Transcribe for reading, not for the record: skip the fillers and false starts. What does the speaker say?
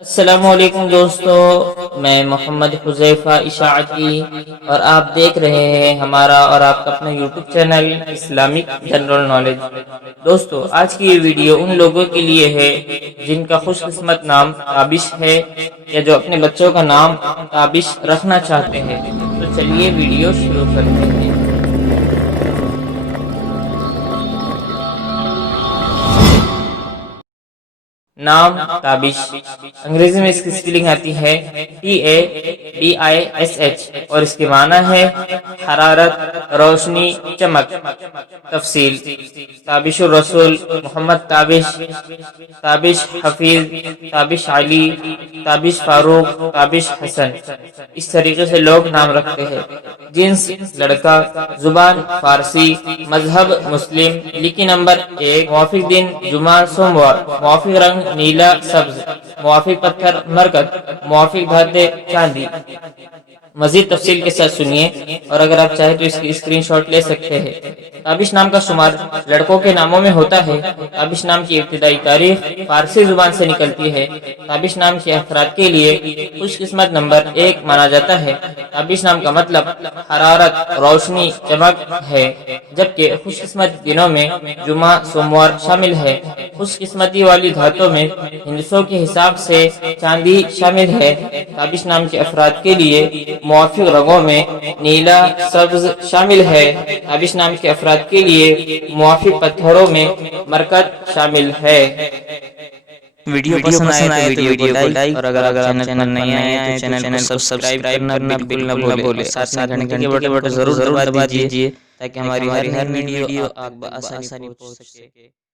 السلام علیکم دوستو، میں محمد حذیفہ اشاعتی اور آپ دیکھ رہے ہیں ہمارا اور آپ کا اپنا YouTube channel Islamic general knowledge. دوستو، آج کی یہ ویڈیو ان لوگوں کے لیے ہے جن کا خوش قسمت نام تابش ہے یا جو اپنے بچوں کا نام تابش رکھنا چاہتے ہیں۔ تو چلیے ویڈیو شروع کرتے ہیں۔ نام تابش، انگریزی میں اس کی سپیلنگ آتی ہے TABISH اور اس کے معنی ہے حرارت، روشنی، چمک۔ تفصیل: تابش الرسول، محمد تابش، تابش حفیظ، تابش علی، تابش فاروق، تابش حسن۔ اس طریقے سے لوگ نام رکھتے ہیں۔ جنس لڑکا، زبان فارسی، مذہب مسلم، لکی نمبر 1، موافق دن جمعہ سوموار، موافق رنگ نیلا سبز، موافق پتھر مرکز، موافق دھاتیں چاندی۔ مزید تفصیل کے ساتھ سنیے اور اگر آپ چاہیں تو اس کی اسکرین شاٹ لے سکتے ہیں۔ تابش نام کا شمار لڑکوں کے ناموں میں ہوتا ہے۔ تابش نام کی ابتدائی تاریخ فارسی زبان سے نکلتی ہے۔ تابش نام کے افراد کے لیے خوش قسمت نمبر 1 مانا جاتا ہے۔ تابش نام کا مطلب حرارت، روشنی، چمک ہے، جبکہ خوش قسمت دنوں میں جمعہ سوموار شامل ہے۔ خوش قسمتی والی دھاتوں میں ہندسوں کے حساب سے چاندی شامل ہے۔ تابش نام کے افراد کے لیے موافق رنگوں میں نیلا سبز شامل ہے۔ تابش نام کے افراد کے لیے موافق پتھروں میں مرکز شامل ہے۔ ویڈیو پسند آئے تو ویڈیو کو لائک اور اگر آپ چینل پر نئے آئے تو چینل کو سبسکرائب کرنا بالکل نہ بھولے، ساتھ میں گھنٹی کے بٹن کو ضرور دبا دیجیے تاکہ ہماری ہر ویڈیو آپ تک بآسانی پہنچ سکے۔